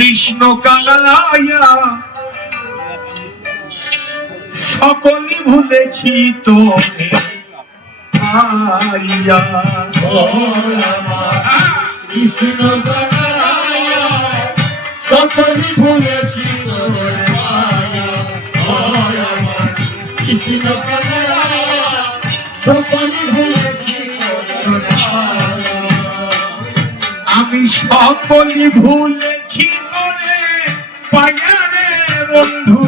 কৃষ্ণ কানাইয়া সকলই ভুলেছি তোরে পাইয়া। কৃষ্ণ কানাইয়া সকলই ভুলেছি তোরে পাইয়া। কৃষ্ণ কানাইয়া সকলই ভুলেছি তোরে পাইয়া। আমি সকলই ভুলেছি তোরে পাইয়া রে বন্ধু।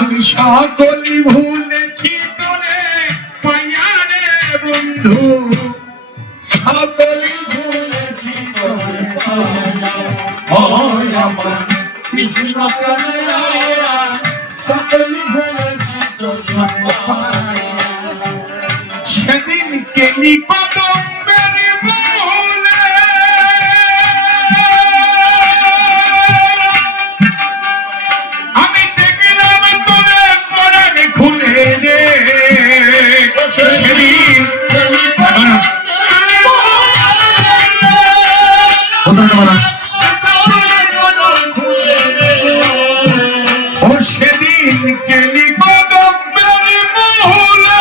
আমি সকলই ভুলেছি তোরে পাইয়া রে বন্ধু। সকলই ভুলেছি তোরে পাইয়া। হয় আমার কৃষ্ণ কানাইয়া সকলই ভুলেছি তোরে পাইয়া। সেদিন কেলি কদম্বের মূলে আমি দেখলাম তোরে পরাণ খুলে রে। সেদিন ও সেদিন কেলি কদম্বের মূলে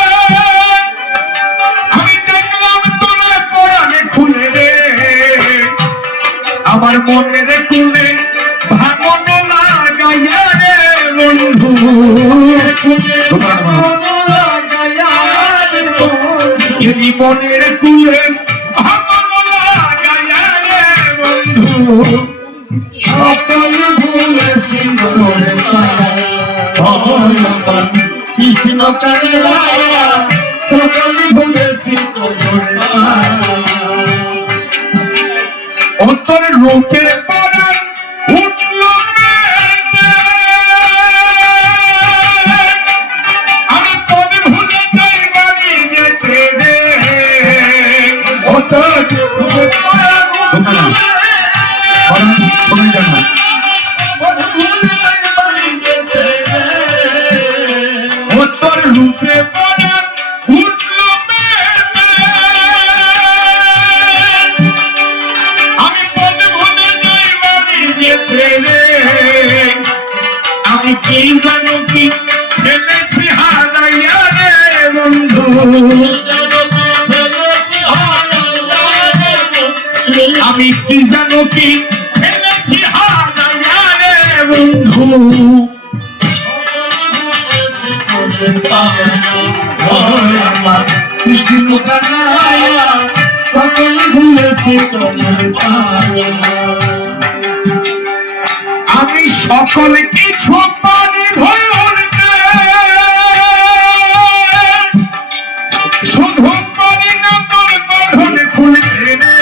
আমি দেখলাম তোরে পরাণ খুলে রে। আমার মনের কুলে ভাঙন লাগাইয়া রে বন্ধু। এই মনের কুলে ভাঙন লাগাইয়া রে বন্ধু। সকল ভুলেছি তোরে পাইয়া। কৃষ্ণ কানাইয়া সকল ভুলেছি তোরে পাইয়া। অন্তর রূপে পরাণ উঠল মেতে। আমি তোরে ভুলে যাই বাড়ি যেতে রে। অন্তর রূপে পরাণ উঠল অন্তর রূপে পরাণ উঠল মেতে। আমি তোরে ভুলে যাই বাড়ি যেতে রে। আমি কি জানো কি ফেলেছি হারাইয়া রে বন্ধু। আমি কি জানো কি ফেলেছি হারাইয়া রে বন্ধু। কৃষ্ণ কানাইয়া সকল ভুলেছি তোরে পাইয়া। আমি সকল কিছু পারি ভুলতে, শুধু পারি না তোর বাঁধন খুলতে রে।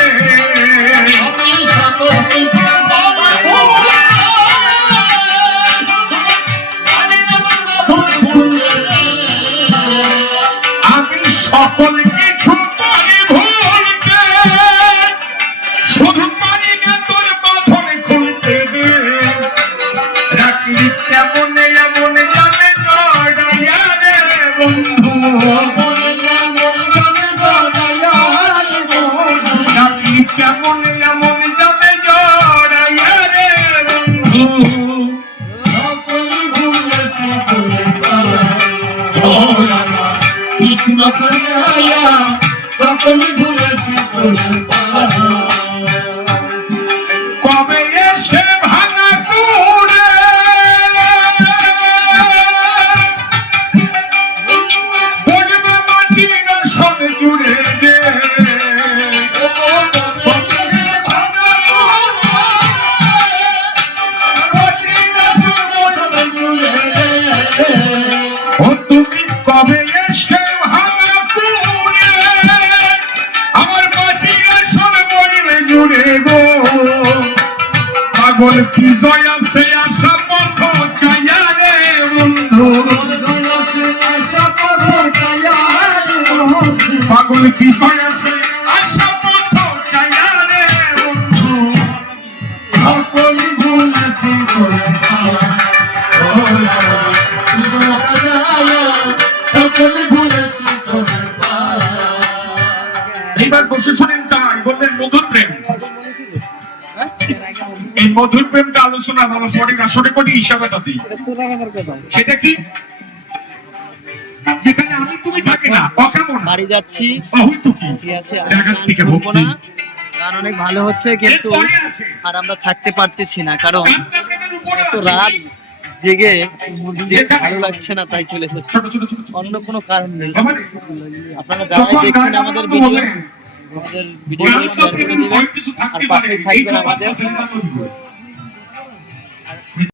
আমি সকল কিছু পারি ভুলতে, শুধু পারি না তোর বাঁধন খুলতে রে। রাখলি কেমন এমন জানে জড়াইয়া রে বন্ধু। রাখলি কেমন এমন জানে জড়াইয়া রে বন্ধু। কৃষ্ণ কানাইয়া সকল ভুলেছি তোরে পাইয়া। কবে এসে ভাঙা কুড়ে বলবে মাটির সঙ্গে জুড়ে দে। ও তুমি কবে এসে ভাঙা কুড়ে আমার মাটির সঙ্গে বলবে জুড়ে গো। পাগল কি জয় আছে আশা পথ চাইয়া রে বন্ধু। পাগল কি জয় আছে আশা পথ চাইয়া রে বন্ধু। সকল ভুলেছি তোরে পাইয়া। কৃষ্ণ কানাইয়া সকল ভুলেছি তোরে পাইয়া। এইবার বসে শুনেন তাই বললেন মধুর প্রেম। এই মধুর প্রেমটা আলোচনা হলো পরে আসলে কোটি হিসাবেটা দিই। সেটা কি? যেখানে আমি তুমি থাকি না, অকামনা, বাড়ি যাচ্ছি, অহৈতুকী, ঠিক আছে, রাগার গান থেকে শুনবো ভক্তি। না, গান অনেক ভালো হচ্ছে কিন্তু এরপরে আসে আর আমরা থাকতে পারতেছি না, কারণ গানটা প্রেমের উপরে এত আছে। রাত জেগে যে যেখানে- ভালো লাগছে না তাই চলে যাচ্ছে, ছোট ছোট ছোট ছোট। অন্য কোনো কারণ নেই। আমাদের আপনারা যারাই যখন দেখছেন গানটা আমাদের বন্ধ ভিডিও, বললেন, আমাদের ভিডিওগুলো গানটা শেয়ার করে প্রেমের দিবেন ভয় কিছু আর থাকতে পারে, পাশেই থাকবেন এইটা আমাদের। বাচ্চা ছেলেরা বুঝবে।